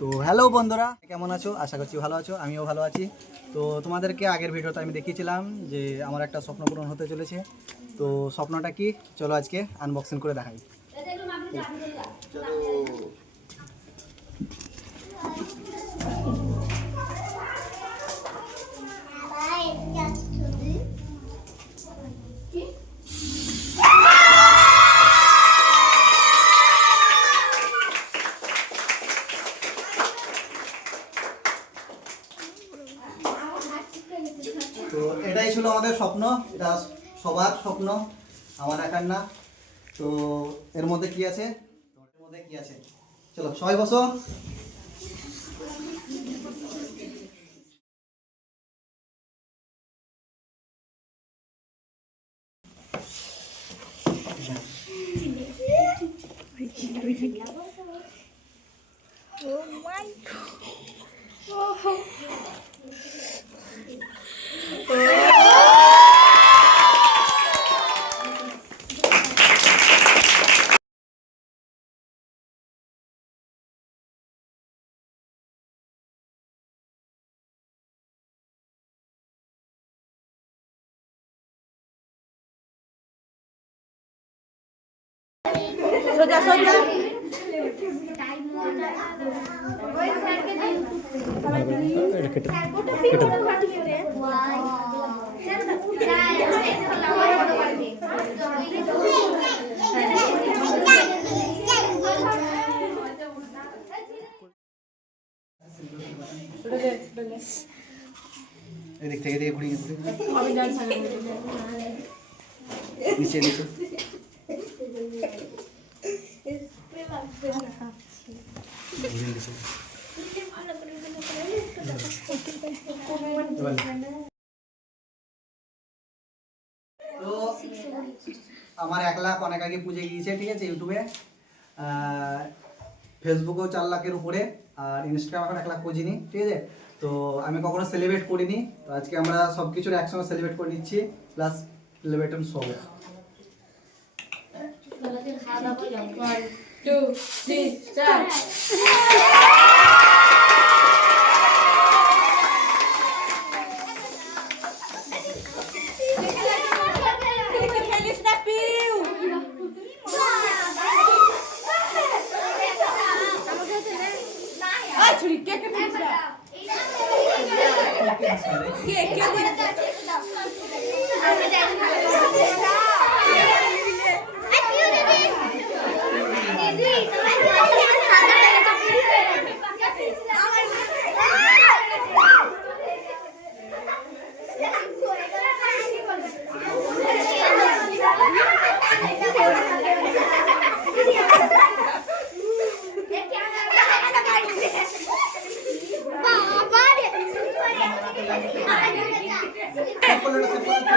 তো হ্যালো বন্ধুরা, কেমন আছো? আশা করছি ভালো আছো, আমিও ভালো আছি। তো তোমাদেরকে আগের ভিডিওতে আমি দেখিয়েছিলাম যে আমার একটা স্বপ্ন পূরণ হতে চলেছে। তো স্বপ্নটা কি, চলো আজকে আনবক্সিং করে দেখাই। তো এটাই ছিল আমাদের স্বপ্ন, এটা সবার স্বপ্ন, আমার একার না। তো এর মধ্যে কি আছে, চলো সবাই বসো। Oh my God. সোজা সোজা এদিক থেকে দিয়ে ঘুরিয়ে নিচে নিচে। তো আমার 1 লাখ অনেক আগে পুজো গিয়েছে, ঠিক আছে, ইউটিউবে, ফেসবুকেও 4 লাখের উপরে, আর ইনস্টাগ্রাম এখন 1 লাখ পুজিনি, ঠিক আছে। তো আমি কখনো সেলিব্রেট করিনি, তো আজকে আমরা সব কিছুর একসঙ্গে সেলিব্রেট করে নিচ্ছি, প্লাস সেলিব্রেশন সব। 1 2 3 4 Sepuluh